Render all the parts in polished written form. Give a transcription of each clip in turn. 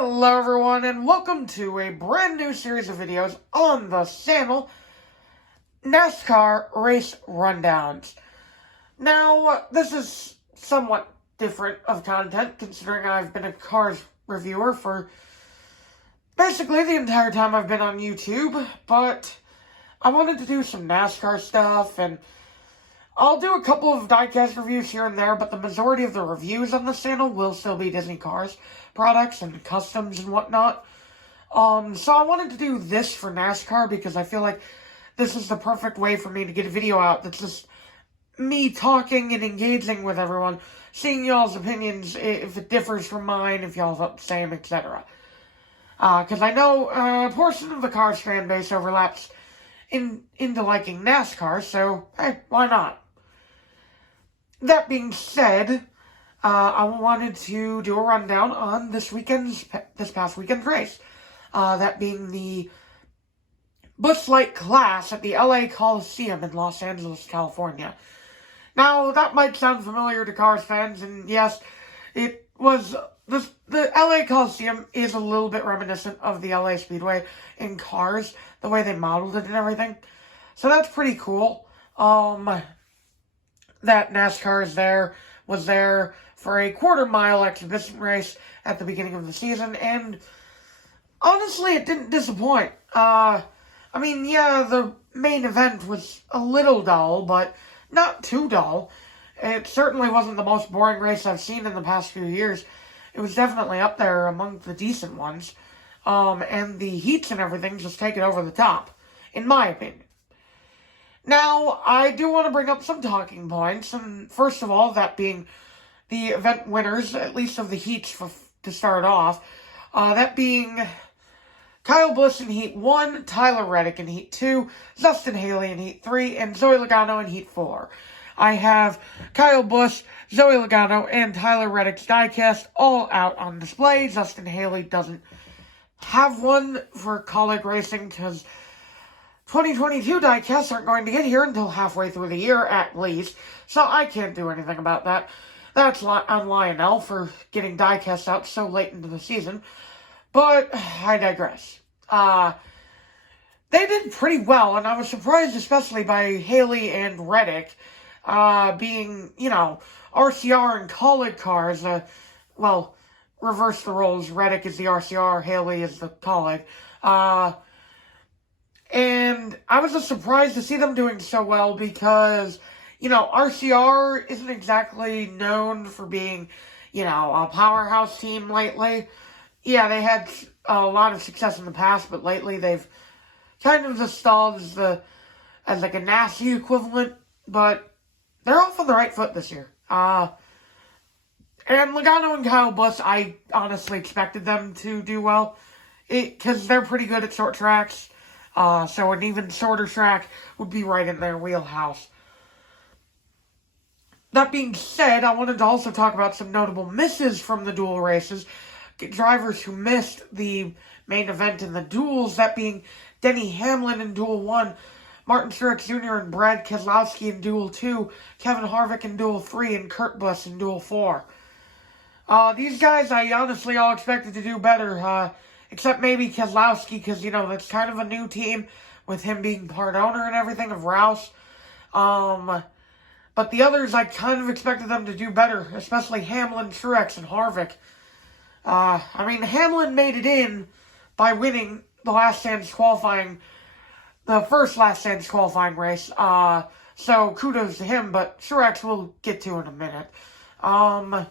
Hello everyone, and welcome to a brand new series of videos on the channel, NASCAR Race Rundowns. Now, this is somewhat different of content, considering I've been a cars reviewer for basically the entire time I've been on YouTube, but I wanted to do some NASCAR stuff, and I'll do a couple of diecast reviews here and there, but the majority of the reviews on this channel will still be Disney Cars products and customs and whatnot. So I wanted to do this for NASCAR because I feel like this is the perfect way for me to get a video out that's just me talking and engaging with everyone, seeing y'all's opinions, if it differs from mine, if y'all thought the same, etc. Because I know a portion of the Cars fan base overlaps into liking NASCAR, so hey, why not? That being said, I wanted to do a rundown on this past weekend's race. That being the Busch Light Class at the LA Coliseum in Los Angeles, California. Now, that might sound familiar to Cars fans, and yes, it was, the LA Coliseum is a little bit reminiscent of the LA Speedway in Cars, the way they modeled it and everything. So that's pretty cool. That NASCAR was there for a quarter-mile exhibition race at the beginning of the season, and honestly, it didn't disappoint. I mean, yeah, the main event was a little dull, but not too dull. It certainly wasn't the most boring race I've seen in the past few years. It was definitely up there among the decent ones. And the heats and everything just take it over the top, in my opinion. Now, I do want to bring up some talking points, and first of all, that being the event winners, at least of the heats to start off. That being Kyle Busch in Heat 1, Tyler Reddick in Heat 2, Justin Haley in Heat 3, and Zoe Logano in Heat 4. I have Kyle Busch, Zoe Logano, and Tyler Reddick's diecast all out on display. Justin Haley doesn't have one for Coliseum Racing because 2022 diecasts aren't going to get here until halfway through the year at least, so I can't do anything about that. That's on Lionel for getting diecasts out so late into the season, but I digress. They did pretty well, and I was surprised especially by Haley and Reddick being, RCR and Coliseum cars. Well, reverse the roles. Reddick is the RCR, Haley is the Coliseum. And I was just surprised to see them doing so well because, RCR isn't exactly known for being, a powerhouse team lately. Yeah, they had a lot of success in the past, but lately they've kind of just stalled as like a nasty equivalent, but they're off on the right foot this year. And Logano and Kyle Busch, I honestly expected them to do well, because they're pretty good at short tracks. So an even shorter track would be right in their wheelhouse. That being said, I wanted to also talk about some notable misses from the dual races. Drivers who missed the main event in the duels, that being Denny Hamlin in Duel 1, Martin Truex Jr. and Brad Keselowski in Duel 2, Kevin Harvick in Duel 3, and Kurt Busch in Duel 4. These guys I honestly all expected to do better, except maybe Keselowski, because, that's kind of a new team with him being part owner and everything of Rouse. But the others, I kind of expected them to do better, especially Hamlin, Truex, and Harvick. Hamlin made it in by winning the first Last Chance qualifying race. So kudos to him, but Truex we'll get to in a minute. And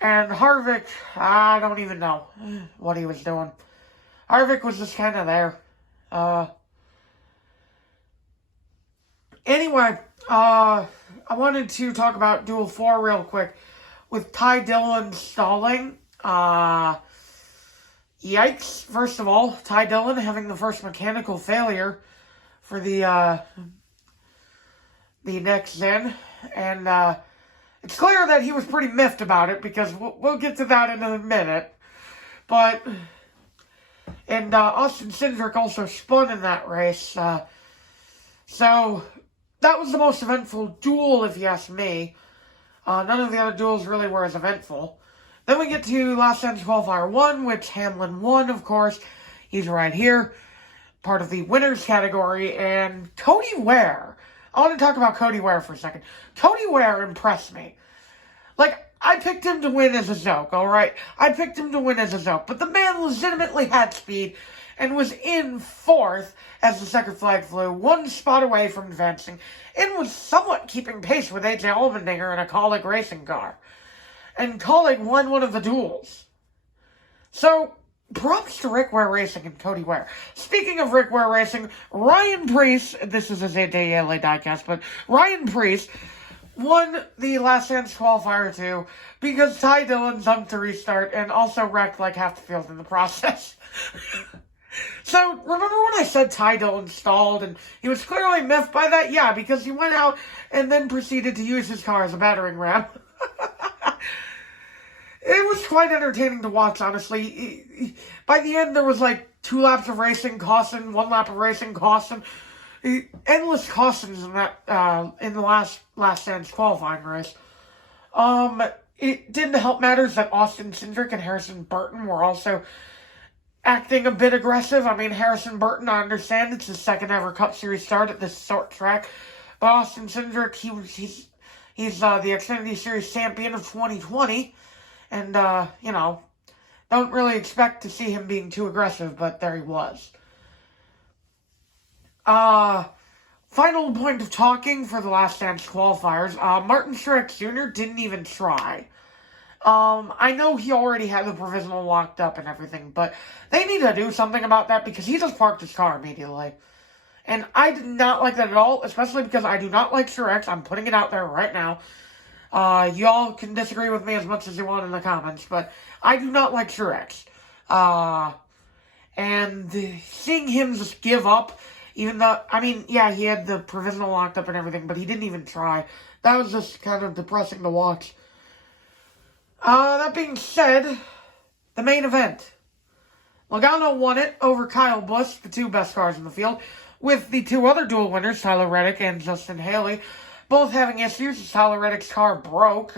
Harvick, I don't even know what he was doing. Harvick was just kind of there. Anyway, I wanted to talk about Duel 4 real quick. With Ty Dillon stalling, yikes. First of all, Ty Dillon having the first mechanical failure for the next gen. And, it's clear that he was pretty miffed about it, because we'll get to that in a minute. And Austin Cindric also spun in that race. So, that was the most eventful duel, if you ask me. None of the other duels really were as eventful. Then we get to Last Chance Qualifier 1, which Hamlin won, of course. He's right here, part of the winners category. And Cody Ware, I want to talk about Cody Ware for a second. Cody Ware impressed me. Like, I picked him to win as a joke, alright? I picked him to win as a joke. But the man legitimately had speed and was in fourth as the second flag flew, one spot away from advancing, and was somewhat keeping pace with AJ Allmendinger in a Colleague Racing car. And Colleague won one of the duels. So, props to Rick Ware Racing and Cody Ware. Speaking of Rick Ware Racing, Ryan Preece, this is a ZDLA diecast, but Ryan Preece won the Last Chance Qualifier 2 because Ty Dillon jumped to restart and also wrecked like half the field in the process. So, remember when I said Ty Dillon stalled and he was clearly miffed by that? Yeah, because he went out and then proceeded to use his car as a battering ram. It was quite entertaining to watch, honestly. By the end, there was like 2 laps of racing, caution, 1 lap of racing, caution. Endless cautions in that in the last chance qualifying race. It didn't help matters that Austin Cindric and Harrison Burton were also acting a bit aggressive. I mean, Harrison Burton, I understand it's his second ever Cup Series start at this short track, but Austin Cindric, he's the Xfinity Series champion of 2020, and don't really expect to see him being too aggressive, but there he was. Final point of talking for the Last Chance qualifiers. Martin Truex Jr. didn't even try. I know he already had the provisional locked up and everything, but they need to do something about that because he just parked his car immediately. And I did not like that at all, especially because I do not like Truex. I'm putting it out there right now. Y'all can disagree with me as much as you want in the comments, but I do not like Truex. And seeing him just give up, even though, I mean, yeah, he had the provisional locked up and everything, but he didn't even try. That was just kind of depressing to watch. That being said, the main event. Logano won it over Kyle Busch, the 2 best cars in the field, with the 2 other dual winners, Tyler Reddick and Justin Haley, both having issues. Tyler Reddick's car broke,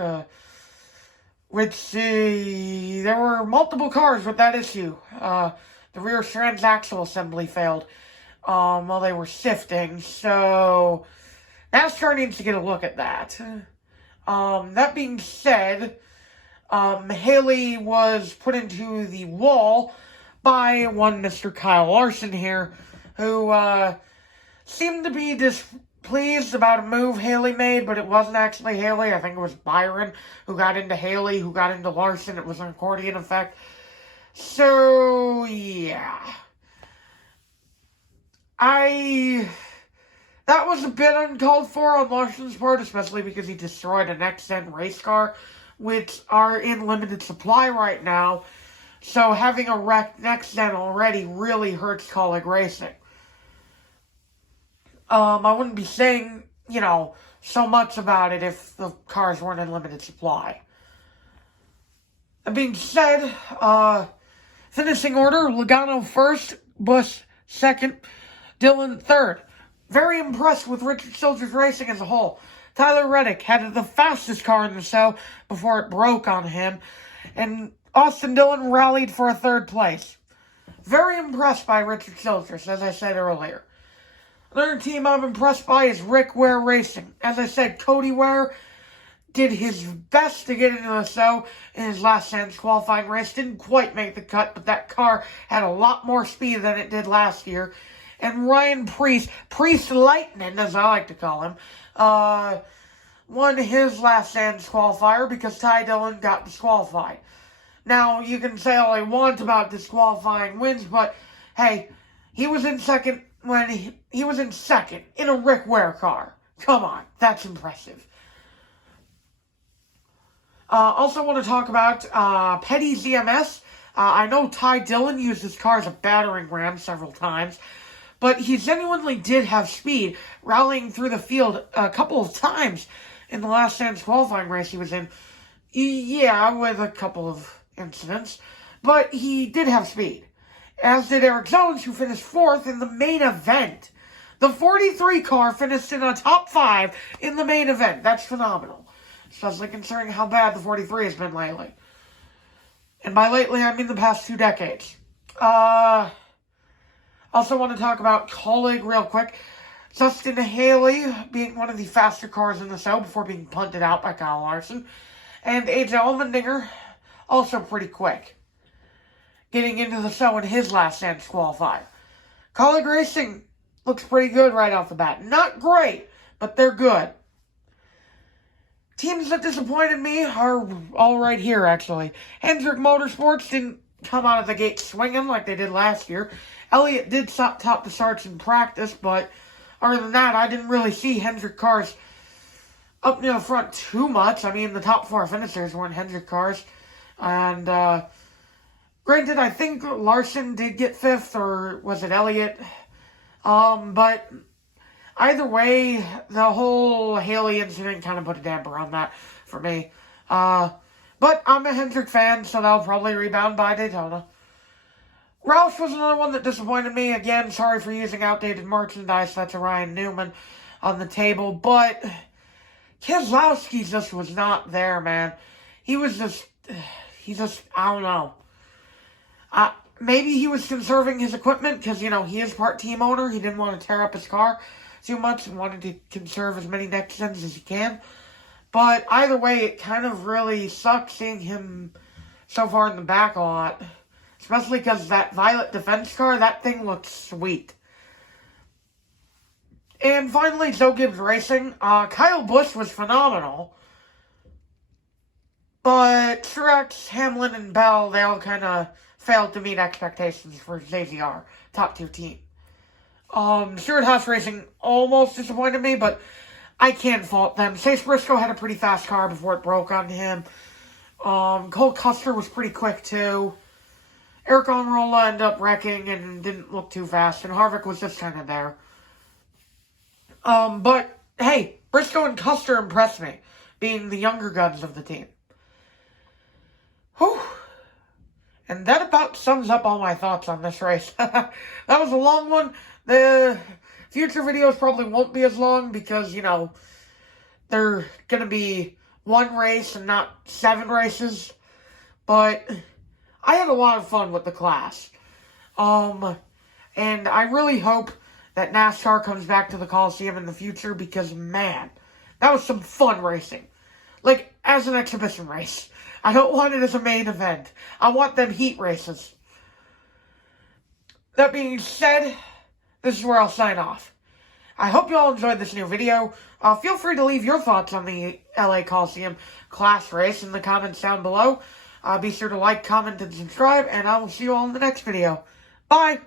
which, there were multiple cars with that issue. The rear transaxle assembly failed, while they were sifting, so NASCAR needs to get a look at that. That being said, Haley was put into the wall by one Mr. Kyle Larson here, who seemed to be displeased about a move Haley made, but it wasn't actually Haley. I think it was Byron who got into Haley, who got into Larson. It was an accordion effect. So, yeah. That was a bit uncalled for on Larson's part, especially because he destroyed a next-gen race car, which are in limited supply right now. So having a wrecked next-gen already really hurts Colleague Racing. I wouldn't be saying, so much about it if the cars weren't in limited supply. That being said, finishing order, Logano first, Busch second, Dillon third. Very impressed with Richard Childress Racing as a whole. Tyler Reddick had the fastest car in the show before it broke on him, and Austin Dillon rallied for a 3rd place. Very impressed by Richard Childress, as I said earlier. Another team I'm impressed by is Rick Ware Racing. As I said, Cody Ware did his best to get into the show in his Last Chance qualifying race. Didn't quite make the cut, but that car had a lot more speed than it did last year. And Ryan Preece Lightning, as I like to call him, won his Last Chance qualifier because Ty Dillon got disqualified. Now, you can say all you want about disqualifying wins, but hey, he was in second when he was in second in a Rick Ware car. Come on, that's impressive. Also want to talk about Petty ZMS. I know Ty Dillon used his car as a battering ram several times, but he genuinely did have speed, rallying through the field a couple of times in the Last Chance qualifying race he was in. Yeah, with a couple of incidents, but he did have speed. As did Eric Jones, who finished 4th in the main event. The 43 car finished in a top 5 in the main event. That's phenomenal, especially considering how bad the 43 has been lately. And by lately, I mean the past 2 decades. Also want to talk about Colleague real quick. Justin Haley being one of the faster cars in the show before being punted out by Kyle Larson. And AJ Allmendinger, also pretty quick, getting into the show in his last chance to qualify. Colleague Racing looks pretty good right off the bat. Not great, but they're good. Teams that disappointed me are all right here, actually. Hendrick Motorsports didn't come out of the gate swinging like they did last year. Elliott did top the starts in practice, but other than that, I didn't really see Hendrick cars up near the front too much. I mean, the top 4 finishers weren't Hendrick cars. And, granted, I think Larson did get 5th, or was it Elliott? But either way, the whole Haley incident kind of put a damper on that for me. But I'm a Hendrick fan, so that'll probably rebound by Daytona. Roush was another one that disappointed me. Again, sorry for using outdated merchandise. That's a Ryan Newman on the table. But Keselowski just was not there, man. He just, I don't know. Maybe he was conserving his equipment because, he is part team owner. He didn't want to tear up his car too much and wanted to conserve as many next gens as he can. But either way, it kind of really sucks seeing him so far in the back a lot. Especially because that Violet Defense car, that thing looks sweet. And finally, Joe Gibbs Racing. Kyle Busch was phenomenal. But Truex, Hamlin, and Bell, they all kind of failed to meet expectations for JZR, top 2 team. Stewart-Haas Racing almost disappointed me, but I can't fault them. Chase Briscoe had a pretty fast car before it broke on him. Cole Custer was pretty quick, too. Eric Almirola ended up wrecking and didn't look too fast, and Harvick was just kind of there. But, hey, Briscoe and Custer impressed me, being the younger guns of the team. Whew. And that about sums up all my thoughts on this race. That was a long one. The future videos probably won't be as long because, they're going to be 1 race and not 7 races. But I had a lot of fun with the class. And I really hope that NASCAR comes back to the Coliseum in the future because, man, that was some fun racing. Like, as an exhibition race. I don't want it as a main event. I want them heat races. That being said, this is where I'll sign off. I hope you all enjoyed this new video. Feel free to leave your thoughts on the LA Coliseum class race in the comments down below. Be sure to like, comment, and subscribe, and I will see you all in the next video. Bye!